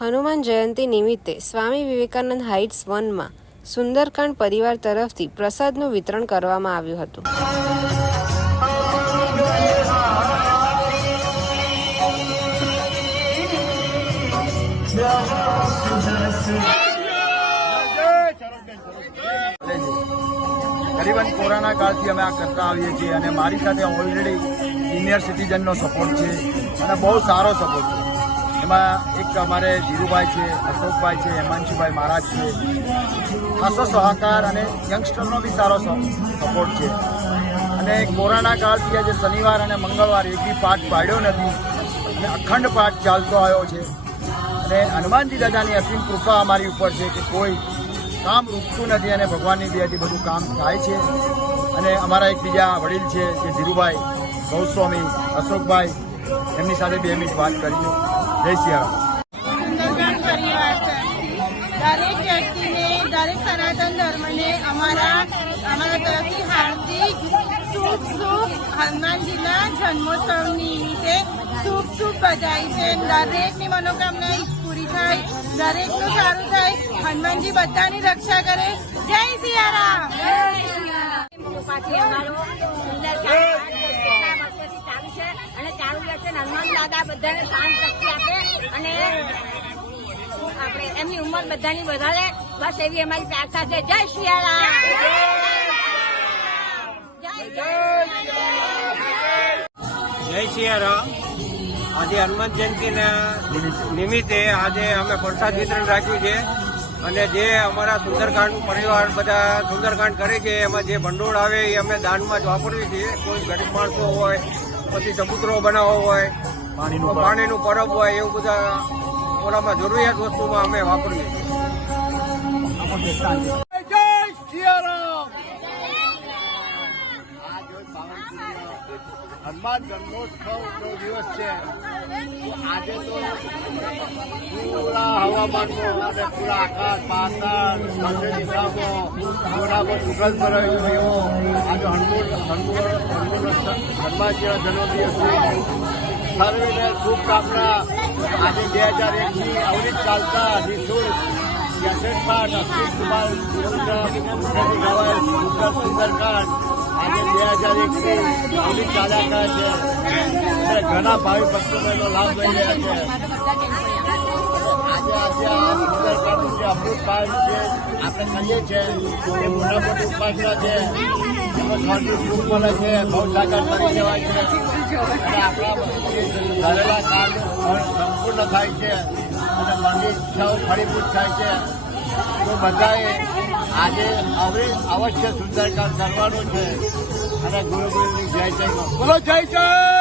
હનુમાન જયંતિ નિમિત્તે સ્વામી વિવેકાનંદ હાઇટ્સ 1માં સુંદરકાંડ પરિવાર તરફથી પ્રસાદનું વિતરણ કરવામાં આવ્યું હતું. કરીબન કોરોના કાળથી અમે આ કરતા આવીએ છીએ અને મારી સાથે ઓલરેડી સિનિયર સિટીઝનનો સપોર્ટ છે અને બહુ સારો સપોર્ટ છે. એમાં એક અમારે ધીરુભાઈ છે, અશોકભાઈ છે, હેમાંશુભાઈ મહારાજ છે. ખાસો સહકાર અને યંગસ્ટરનો બી સારો સપોર્ટ છે. અને કોરોના કાળથી આજે શનિવાર અને મંગળવાર એક બી પાઠ પાડ્યો નથી અને અખંડ પાઠ ચાલતો આવ્યો છે. અને હનુમાનજી દાદાની અસીમ કૃપા અમારી ઉપર છે કે કોઈ કામ રૂકતું નથી અને ભગવાનની દયાથી બધું કામ થાય છે. અને અમારા એક બીજા વડીલ છે કે ધીરુભાઈ ગૌસ્વામી, અશોકભાઈ, એમની સાથે 2 મિનિટ વાત કરીએ. જય સિયારામ. સુંદરકાંડ પરિવાર દરેક વ્યક્તિને, દરેક સનાતન ધર્મને અમારા તરફથી હાર્દિક શુભ હનુમાનજીના જન્મોત્સવ નિમિત્તે શુભ બધાઈ છે. દરેકની મનોકામના પૂરી થાય, દરેકનું સારું થાય, હનુમાનજી બધાની રક્ષા કરે. જય સિયારામ. હનુમાન દાદા બધાને શાંત શક્તિ આપે અને આપણે એમની ઉંમર બધાની વધારે, બસ એવી અમારી પ્રાર્થના છે. જય સિયારામ. જય સિયારામ. આજે હનુમાન જયંતિના નિમિત્તે આજે અમે પ્રસાદ વિતરણ રાખ્યું છે અને જે અમારા સુંદરકાંડ પરિવાર બધા સુંદરકાંડ કરે છે એમાં જે ભંડોળ આવે એ અમે દાનમાં જ વાપરવી છીએ. કોઈ ગરીબ માણસો હોય, પછી ચબૂતરો બનાવવો હોય, પાણીનું પરબ હોય, એવું બધા ઓલામાં જરૂરિયાત વસ્તુમાં અમે વાપરીએ છીએ. હનુમાન જન્મોત્સવનો દિવસ છે. આજે તો પૂરા હવામાનમાં અને પૂરા આકાશ પાતાળ દિશામાં પૂરામાં સુગંધ ભરાયો આજે હનુમાનજીના જન્મદિવસ છે. સર્વેને શુભકામના. આજે 2001થી અવરિત ચાલતા નિઃશુલ્ક કેસેટ પાઠ અશ્વિન કુમાર સુંદરકાંડ આજે 2001થી અવરિત ચાલ્યા કરે છે અને ઘણા ભાવિ ભક્તોનો એનો લાભ લઈ રહ્યા છે. આજે આ સુંદરકાંડનું જે અમૃત પાઠ જે આપણે કરીએ છીએ એ મોટા મોટી ઉપાસના છે. એમાં સ્વર્ગનું સુખ મળે છે, બહુ સાકાર કરી દેવાય છે અને આપણા ધરેલા કાર્યો સંપૂર્ણ થાય છે અને મનની ઈચ્છાઓ ફળીભૂત થાય છે. તો બધાએ આજે અવશ્ય સુંદરકાંડ કરવાનું છે અને ગુરુ ગુરુની જય જય બોલો. જય જય.